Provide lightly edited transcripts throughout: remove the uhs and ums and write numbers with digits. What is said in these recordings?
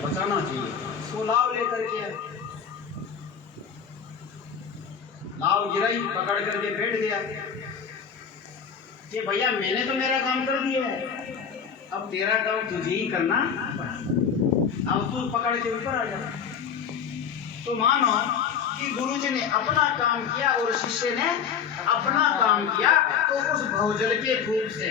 बचाना चाहिए। तो लाव लेकर के लाव गिराई, पकड़ करके बैठ गया कि भैया मैंने तो मेरा काम कर दिया है, अब तेरा काम तुझे ही करना, अब तू पकड़ के ऊपर आ जा। तो मानो कि गुरु जी ने अपना काम किया और शिष्य ने अपना काम किया, तो उस भवजल के कूप से,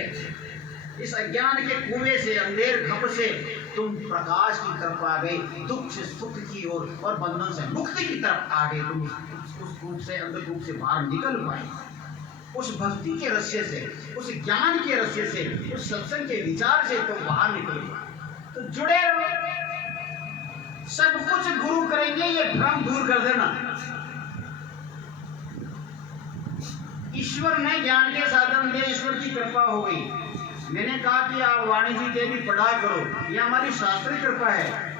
इस अज्ञान के कुएं से, अंधेर घप से तुम प्रकाश की तरफ आ गए, दुख से सुख की ओर और बंधन से मुक्ति की तरफ आ गए। तुम उस कूप से, अंधेर कूप से बाहर निकल पाए, उस भक्ति के रस्से से, उस ज्ञान के रस्से से, उस सत्संग के विचार से तुम बाहर निकल पाए। तो जुड़े रहो, सब कुछ गुरु करेंगे, ये भ्रम दूर कर देना। ईश्वर ने ज्ञान के साधन दिए, ईश्वर की कृपा हो गई। मैंने कहा कि आप वाणी जी के भी पढ़ा करो, ये हमारी शास्त्रीय कृपा है।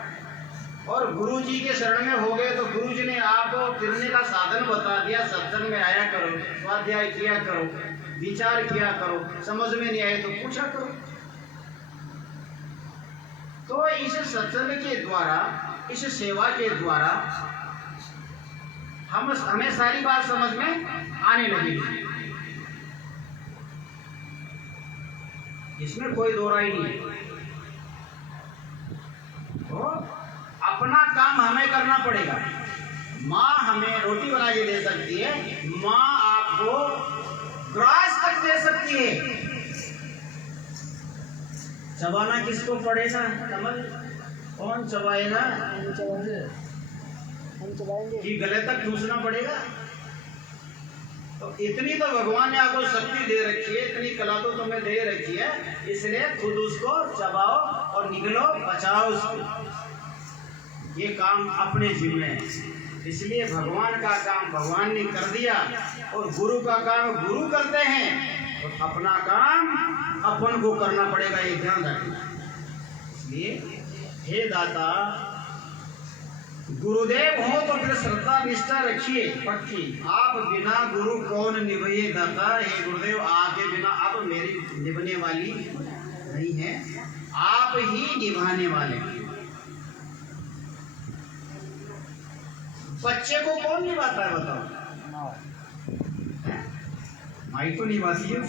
और गुरु जी के शरण में हो गए तो गुरु जी ने आपको फिरने का साधन बता दिया। सत्संग में आया करो, स्वाध्याय किया करो, विचार किया करो, समझ में नहीं आए तो पूछा करो। तो इस सत्संग के द्वारा, इस सेवा के द्वारा हमें सारी बात समझ में आने लगेगी, इसमें कोई दो राय नहीं है। तो अपना काम हमें करना पड़ेगा। माँ हमें रोटी बना के दे सकती है, माँ आपको ग्रास तक दे सकती है, चबाना किसको पड़ेगा? समझ कौन चबाएगा? हम चलाएंगे कि गले तक ठूसना पड़ेगा। तो इतनी तो भगवान ने आपको शक्ति दे रखी है, इतनी कला तो तुम्हें दे रखी है, इसलिए खुद उसको चबाओ और निगलो, बचाओ उसको। ये काम अपने जिम्मे है। इसलिए भगवान का काम भगवान ने कर दिया और गुरु का काम गुरु करते हैं, तो अपना काम अपन को करना पड़ेगा, ये ध्यान रखना। इसलिए हे दाता, गुरुदेव हो तो फिर श्रद्धा निष्ठा रखिए पक्की। आप बिना गुरु कौन निभाइए दाता। हे गुरुदेव, आपके बिना आप मेरी निभाने वाली नहीं है, आप ही निभाने वाले। बच्चे को कौन निभाता है बताओ? माई तो निभाती है।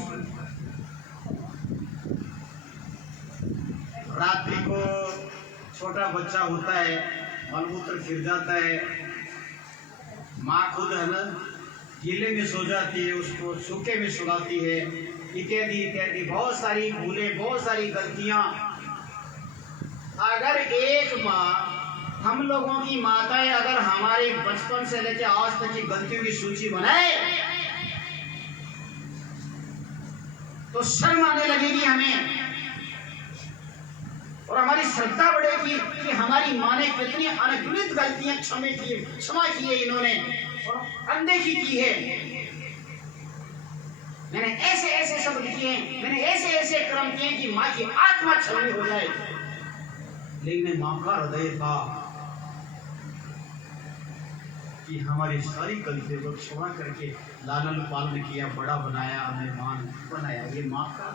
रात्रि को छोटा बच्चा होता है, मलमूत्र गिर जाता है, माँ खुद है ना गीले में सो जाती है, उसको सूखे में सुलाती है, इत्यादि इत्यादि बहुत सारी भूलें, बहुत सारी गलतियाँ। अगर एक माँ, हम लोगों की माताएं अगर हमारे बचपन से लेकर आज तक की गलतियों की सूची बनाए तो शर्म आने लगेगी हमें, और हमारी श्रद्धा बढ़ेगी कि हमारी माँ ने कितनी अनगिनत गलतियां क्षमा की है इन्होंने, और अनदेखी की है। मैंने ऐसे ऐसे शब्द किए, मैंने ऐसे ऐसे कर्म किए कि माँ की आत्मा छलनी हो जाए। लेकिन माँ का हृदय था कि हमारी सारी गलतियों को क्षमा करके लालन पालन किया, बड़ा बनाया, हमें मान बनाया। ये माँ का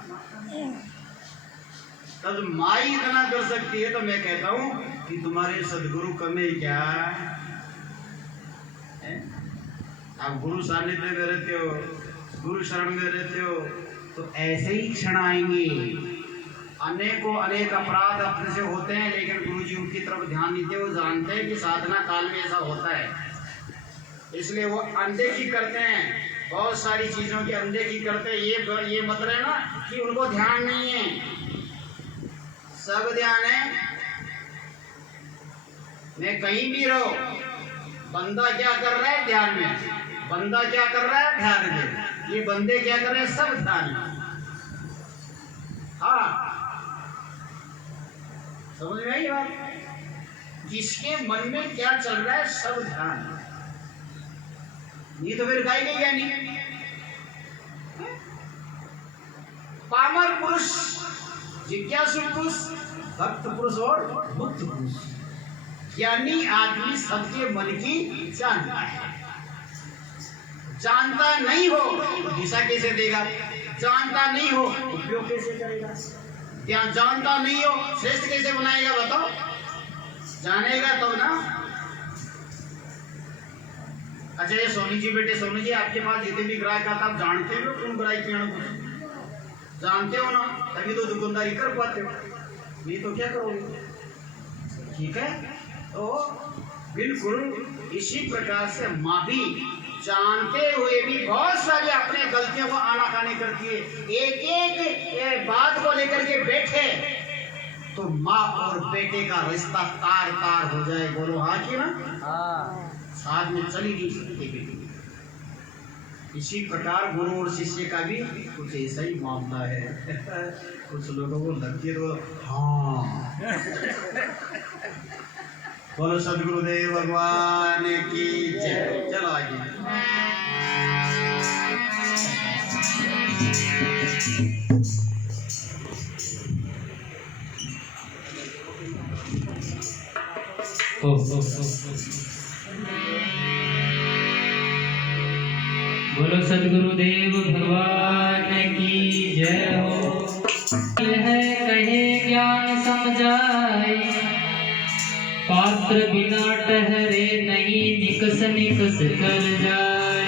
तब माँ ही इतना कर सकती है, तो मैं कहता हूँ कि तुम्हारे सदगुरु कमे क्या है? आप गुरु सानिध्य में रहते हो, गुरु शरण में रहते हो, तो ऐसे ही क्षण आएंगे। अनेकों अनेक अपराध अपने से होते हैं, लेकिन गुरु जी उनकी तरफ ध्यान नहीं देते। वो जानते हैं कि साधना काल में ऐसा होता है, इसलिए वो अनदेखी करते हैं, बहुत सारी चीजों की अनदेखी करते हैं। ये मत रहना कि उनको ध्यान नहीं है, सब ध्यान है। मैं कहीं भी रहो, बंदा क्या कर रहा है ध्यान में, बंदा क्या कर रहा है ध्यान में, ये बंदे क्या कर रहे हैं सब ध्यान में। हाँ, समझ में आई बात? जिसके मन में क्या चल रहा है सब ध्यान, ये तो फिर गाय गई या नहीं। पामर पुरुष, जिज्ञासु पुरुष, भक्त पुरुष और बुद्ध पुरुष। ज्ञानी आदमी सबके मन की जानता है। जानता नहीं हो तो दिशा कैसे देगा? जानता नहीं हो उपयोग कैसे करेगा? जानता नहीं हो श्रेष्ठ कैसे बनाएगा बताओ? जानेगा तो ना। अच्छा ये सोनी जी बेटे, सोनी जी आपके पास जितने भी ग्राहक आते आप जानते हो कौन ग्राहक जानते हो ना, तभी तो दुकानदारी कर पाते हो, नहीं तो क्या करोगे। ठीक है, तो बिल्कुल इसी प्रकार से माँ भी जानते हुए भी बहुत सारी अपने गलतियों को आनाकानी करती है। एक एक बात को लेकर के बैठे तो माँ और बेटे का रिश्ता तार तार हो जाए। बोलो हाँ कि ना? हाँ। साथ में चली नहीं सकती बेटी। इसी प्रकार गुरु और शिष्य का भी कुछ ऐसा ही मामला है। कुछ लोगों को लगती है तो हाँ। बोलो सदगुरुदेव भगवान की जय। चलो आगे। बोलो सदगुरुदेव भगवान की जय हो। है कहे ज्ञान समझाए, पात्र बिना ठहरे नहीं निकस निकस कर जाए।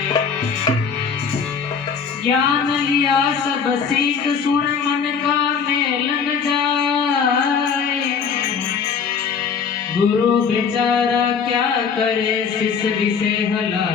ज्ञान लिया सब सीख सुन मन का मेल न जाए। गुरु बेचारा क्या करे शिष्य विषय हला